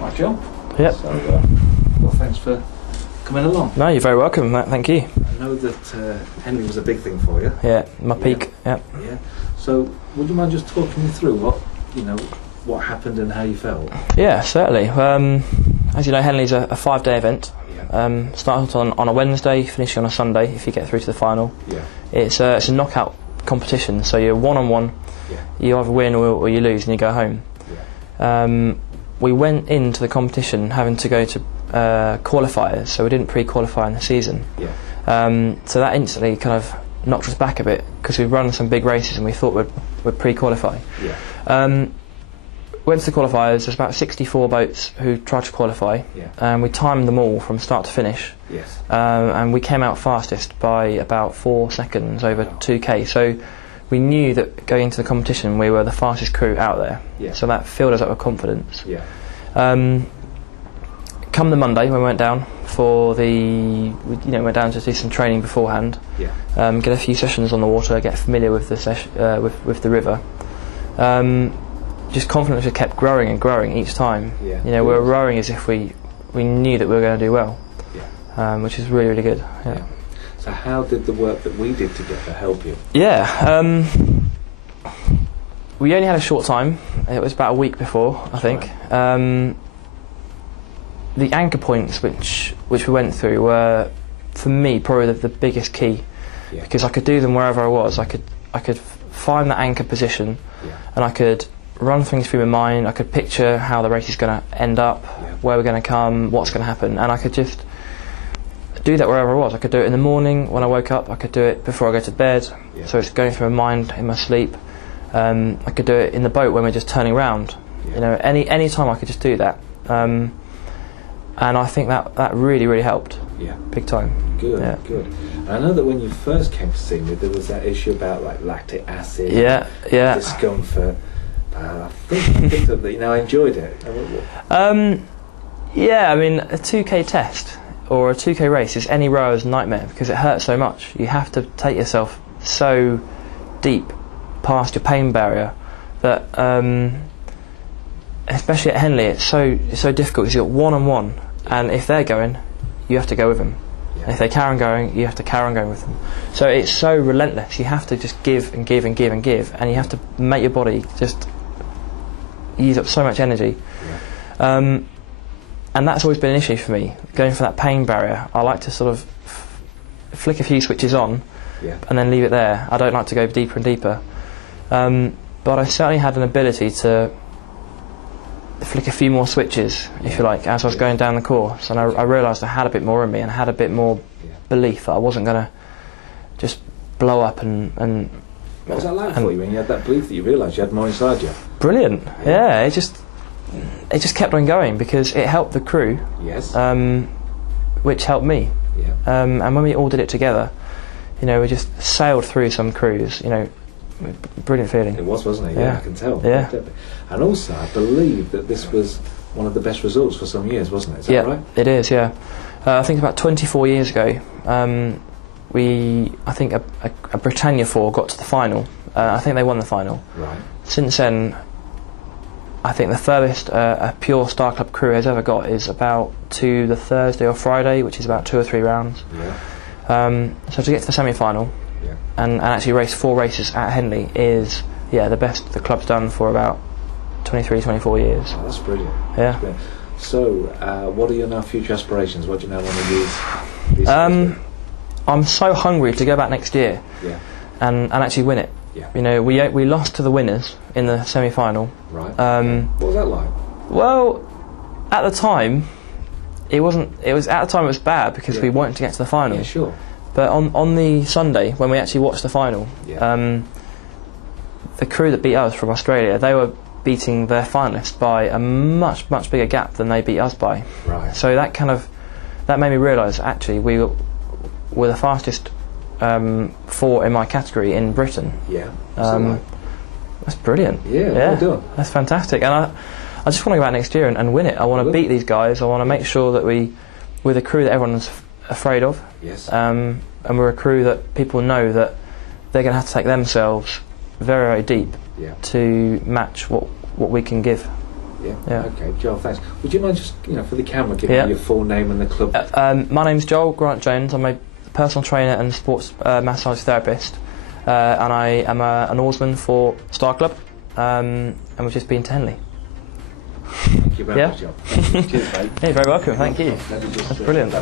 Right, Joe? Yep. So, well, thanks for coming along. No, you're very welcome. Thank you. I know that Henley was a big thing for you. Yeah, my peak. Yeah. Yeah. So, would you mind just talking me through what happened and how you felt? Yeah, certainly. As you know, Henley's a 5-day event. Yeah. Starts on a Wednesday, finishing on a Sunday if you get through to the final. Yeah. It's a knockout competition, so you're one-on-one. Yeah. You either win or you lose and you go home. Yeah. We went into the competition having to go to qualifiers, so we didn't pre-qualify in the season. Yeah. So that instantly kind of knocked us back a bit because we'd run some big races and we thought we'd pre-qualify. Yeah. Went to the qualifiers. There's about 64 boats who tried to qualify, Yeah. and we timed them all from start to finish. Yes. And we came out fastest by about 4 seconds over 2k. So we knew that going into the competition we were the fastest crew out there. Yeah. So that filled us up with confidence. Yeah. Come the Monday when we went down went down to do some training beforehand. Yeah. Get a few sessions on the water, get familiar with the with the river. Just confidence just kept growing and growing each time. Yeah. We were rowing as if we knew that we were going to do well. Yeah. Which is really, really good. Yeah. Yeah. So how did the work that we did together help you? Yeah. We only had a short time. It was about a week before, I think. Right. The anchor points which we went through were, for me, probably the biggest key, Yeah. because I could do them wherever I was. I could find the anchor position, Yeah. and I could run things through my mind. I could picture how the race is going to end up, Yeah. where we're going to come, what's going to happen, and I could just do that wherever I was. I could do it in the morning when I woke up. I could do it before I go to bed. Yeah. So it's going through my mind in my sleep. I could do it in the boat when we're just turning round. Yeah. Any time I could just do that. And I think that really, really helped. Yeah. Big time. Good. Yeah. Good. And I know that when you first came to see me, there was that issue about like lactic acid. Yeah. Discomfort. I think that I enjoyed it. Yeah, I mean, a 2k test or a 2k race is any rower's nightmare because it hurts so much. You have to take yourself so deep past your pain barrier that, especially at Henley, it's so difficult because you're one-on-one, and if they're going, you have to go with them. Yeah. And if they carry on going, you have to carry on going with them. So it's so relentless. You have to just give and give and give and give, and you have to make your body just use up so much energy. Yeah. And that's always been an issue for me, going for that pain barrier. I like to sort of flick a few switches on, Yeah. and then leave it there. I don't like to go deeper and deeper. But I certainly had an ability to flick a few more switches, if you like, as I was going down the course, and I realised I had a bit more in me and had a bit more belief that I wasn't going to just blow up and What was that like for you when you had that belief that you realised you had more inside you? Brilliant. Yeah, it just kept on going because it helped the crew, Yes. which helped me. Yeah. And when we all did it together, we just sailed through some cruise. Brilliant feeling. It was, wasn't it? Yeah. I can tell. Yeah. Definitely. And also, I believe that this was one of the best results for some years, wasn't it? Is that right? It is. Yeah. I think about 24 years ago, I think a Britannia 4 got to the final. I think they won the final. Right. Since then, I think the furthest a pure Star Club crew has ever got is about to the Thursday or Friday, which is about 2 or 3 rounds. Yeah. So to get to the semi-final Yeah. and actually race 4 races at Henley is the best the club's done for about 23, 24 years. Oh, that's brilliant. Yeah. That's brilliant. So, what are your now future aspirations? What do you now want to use these skills for? I'm so hungry to go back next year Yeah. and actually win it. Yeah. We lost to the winners in the semi-final. Right. What was that like? Well, at the time, it was bad because we weren't to get to the final. Yeah, sure. But on the Sunday when we actually watched the final, Yeah. the crew that beat us from Australia, they were beating their finalists by a much bigger gap than they beat us by. Right. So that made me realise actually we were the fastest 4 in my category in Britain. Yeah. That's brilliant. Yeah, well done. That's fantastic, and I just want to go out next year and win it. I want to beat these guys. I want to make sure that we're the crew that everyone's afraid of. Yes. And we're a crew that people know that they're going to have to take themselves very, very deep Yeah. to match what we can give. Yeah. Okay, Joel, thanks. Would you mind just, for the camera, giving me your full name and the club? My name's Joel Grant Jones. I'm a personal trainer and sports massage therapist, and I am an oarsman for Star Club, and we've just been to Henley. Thank you very much, Joel. Cheers, mate. You're very welcome. Thank you. That's brilliant.